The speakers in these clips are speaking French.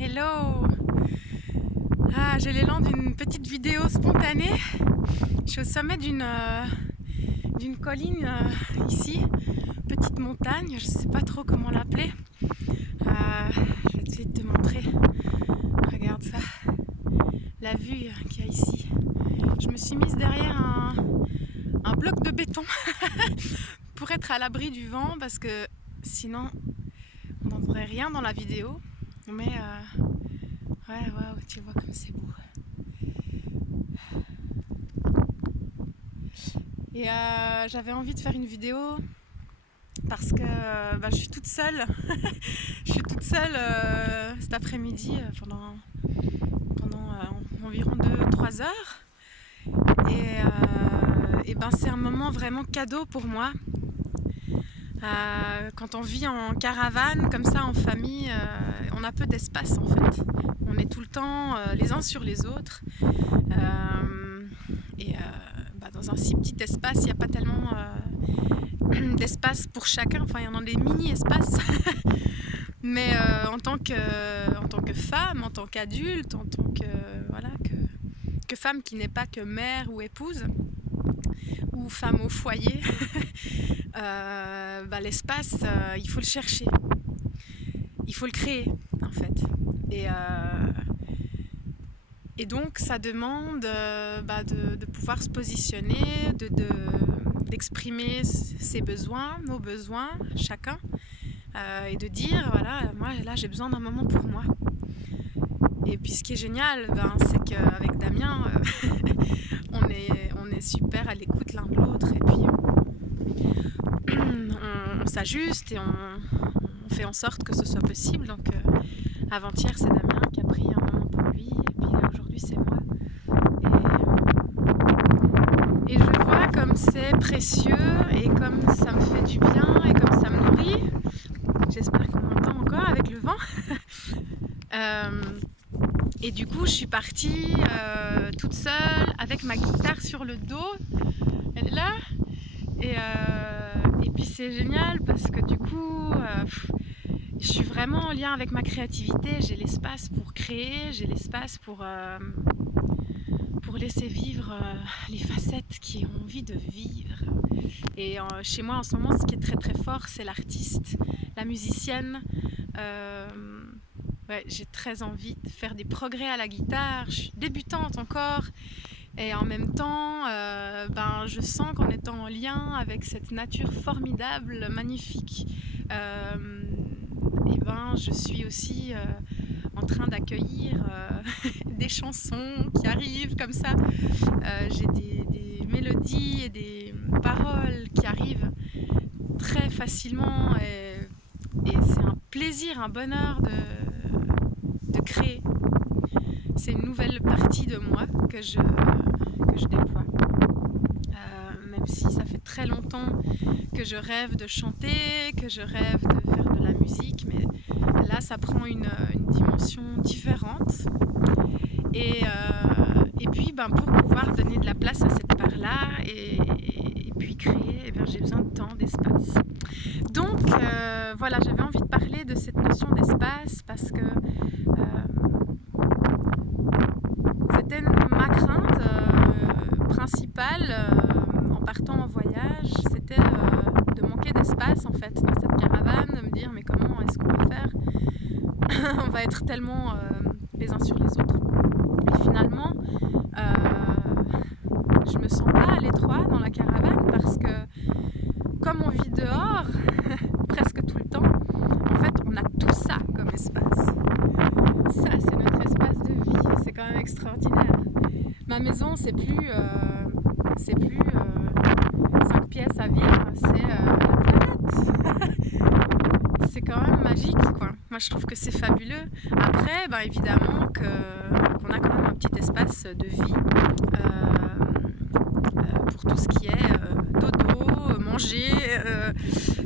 Hello. J'ai l'élan d'une petite vidéo spontanée. Je suis au sommet d'une colline ici, petite montagne, je sais pas trop comment l'appeler. Je vais essayer de te montrer. Regarde ça, la vue qu'il y a ici. Je me suis mise derrière un bloc de béton pour être à l'abri du vent parce que sinon on n'entendrait rien dans la vidéo. Mais ouais, waouh, tu vois comme c'est beau. Et j'avais envie de faire une vidéo parce que je suis toute seule. Je suis toute seule cet après-midi pendant environ 2-3 heures. Et c'est un moment vraiment cadeau pour moi. Quand on vit en caravane, comme ça, en famille, on a peu d'espace en fait. On est tout le temps les uns sur les autres. Dans un si petit espace, il n'y a pas tellement d'espace pour chacun. Enfin, il y en a des mini-espaces. Mais en tant que femme, en tant qu'adulte, en tant que femme qui n'est pas que mère ou épouse, ou femme au foyer, l'espace, il faut le chercher. Il faut le créer, en fait. Et donc, ça demande de pouvoir se positionner, d'exprimer ses besoins, nos besoins, chacun, et de dire, voilà, moi, là, j'ai besoin d'un moment pour moi. Et puis, ce qui est génial, c'est qu'avec Damien, on est super à l'écoute l'un de l'autre, et puis on s'ajuste et on fait en sorte que ce soit possible. Donc, avant-hier, c'est Damien qui a pris un moment pour lui, et puis là, aujourd'hui, c'est moi. Et je vois comme c'est précieux, et comme ça me fait du bien, et comme ça me nourrit. J'espère qu'on m'entend encore avec le vent. Et du coup, je suis partie toute seule, avec ma guitare sur le dos. Elle est là. Et puis c'est génial parce que du coup, je suis vraiment en lien avec ma créativité. J'ai l'espace pour créer, j'ai l'espace pour laisser vivre les facettes qui ont envie de vivre. Et chez moi en ce moment, ce qui est très très fort, c'est l'artiste, la musicienne. J'ai très envie de faire des progrès à la guitare. Je suis débutante encore. Et en même temps, je sens qu'en étant en lien avec cette nature formidable, magnifique, je suis aussi en train d'accueillir des chansons qui arrivent comme ça. J'ai des mélodies et des paroles qui arrivent très facilement et c'est un plaisir, un bonheur de créer. C'est une nouvelle partie de moi que je déploie. Même si ça fait très longtemps que je rêve de chanter, que je rêve de faire de la musique, mais là ça prend une dimension différente. Et puis pour pouvoir donner de la place à cette part-là et puis créer, j'ai besoin de temps, d'espace. Donc j'avais envie de parler de cette notion d'espace parce que c'était ma crainte principale en partant en voyage, c'était de manquer d'espace en fait dans cette caravane, de me dire mais comment est-ce qu'on va faire? On va être tellement les uns sur les autres. Et finalement, je me sens pas à l'étroit dans la caravane parce que comme on vit dehors presque tout le temps, en fait on a tout ça comme espace. Ça c'est notre espace de vie, c'est quand même extraordinaire. Ma maison c'est plus 5 pièces à vivre, c'est la planète. C'est quand même magique quoi. Moi je trouve que c'est fabuleux. Après évidemment qu'on a quand même un petit espace de vie pour tout ce qui est dodo, manger,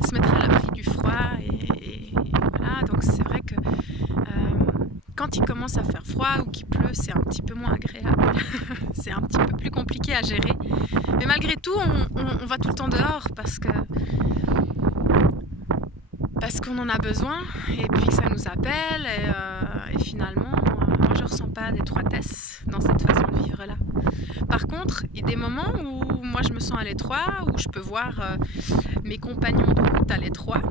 se mettre à l'abri du froid et voilà. Donc c'est vrai que quand il commence à faire froid ou qu'il pleut, c'est un petit peu moins agréable. C'est un petit peu plus compliqué à gérer. Mais malgré tout, on va tout le temps dehors parce qu'on en a besoin et puis que ça nous appelle et finalement finalement, moi je ressens pas d'étroitesse dans cette façon de vivre là. Par contre, il y a des moments où moi je me sens à l'étroit, où je peux voir mes compagnons de route à l'étroit.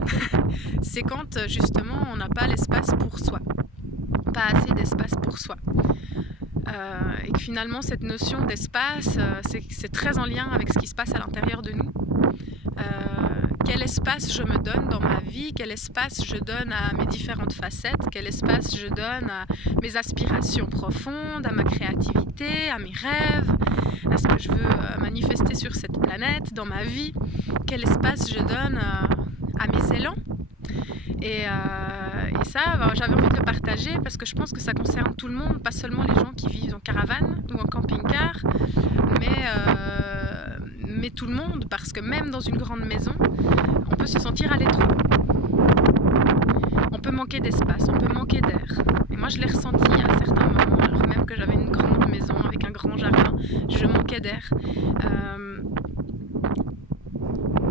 C'est quand justement on n'a pas l'espace pour soi, pas assez d'espace pour soi. Et que finalement cette notion d'espace, c'est très en lien avec ce qui se passe à l'intérieur de nous. Quel espace je me donne dans ma vie, quel espace je donne à mes différentes facettes, quel espace je donne à mes aspirations profondes, à ma créativité, à mes rêves, à ce que je veux manifester sur cette planète, dans ma vie, quel espace je donne à mes élans. Et ça, j'avais envie de le partager parce que je pense que ça concerne tout le monde, pas seulement les gens qui vivent en caravane ou en camping-car, mais tout le monde, parce que même dans une grande maison, on peut se sentir à l'étroit. On peut manquer d'espace, on peut manquer d'air. Et moi, je l'ai ressenti à un certain moment, alors même que j'avais une grande maison avec un grand jardin, je manquais d'air.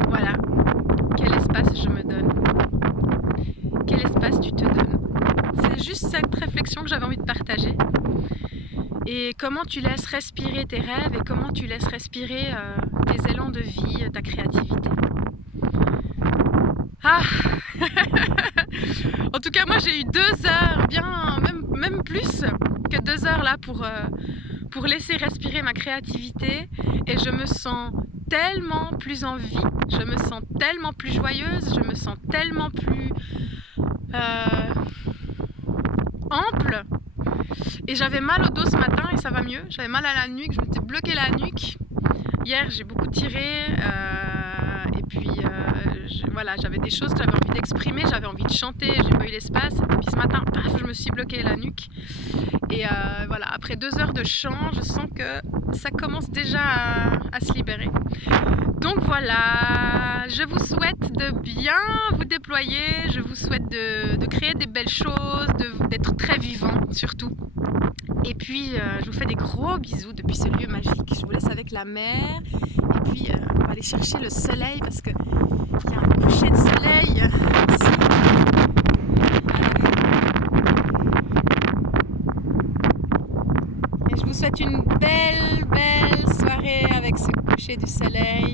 Voilà, quel espace je me donne? Quel espace tu te donnes? C'est juste cette réflexion que j'avais envie de partager. Et comment tu laisses respirer tes rêves et comment tu laisses respirer tes élans de vie, ta créativité. Ah En tout cas, moi j'ai eu 2 heures, même plus que 2 heures là pour laisser respirer ma créativité et je me sens tellement plus en vie, je me sens tellement plus joyeuse, je me sens tellement plus ample. Et j'avais mal au dos ce matin et ça va mieux, j'avais mal à la nuque, je m'étais bloqué la nuque. Hier j'ai beaucoup tiré et puis voilà, j'avais des choses que j'avais envie d'exprimer, j'avais envie de chanter, j'ai pas eu l'espace. Et puis ce matin, paf, je me suis bloqué la nuque. Et voilà, après 2 heures de chant, je sens que ça commence déjà à se libérer. Donc voilà, je vous souhaite de bien vous déployer, je vous souhaite de créer des belles choses, d'être très vivant surtout. Et puis je vous fais des gros bisous depuis ce lieu magique. Je vous laisse avec la mer. Et puis on va aller chercher le soleil parce qu'il y a un coucher de soleil ici. Et je vous souhaite une belle soirée avec ce coucher du soleil.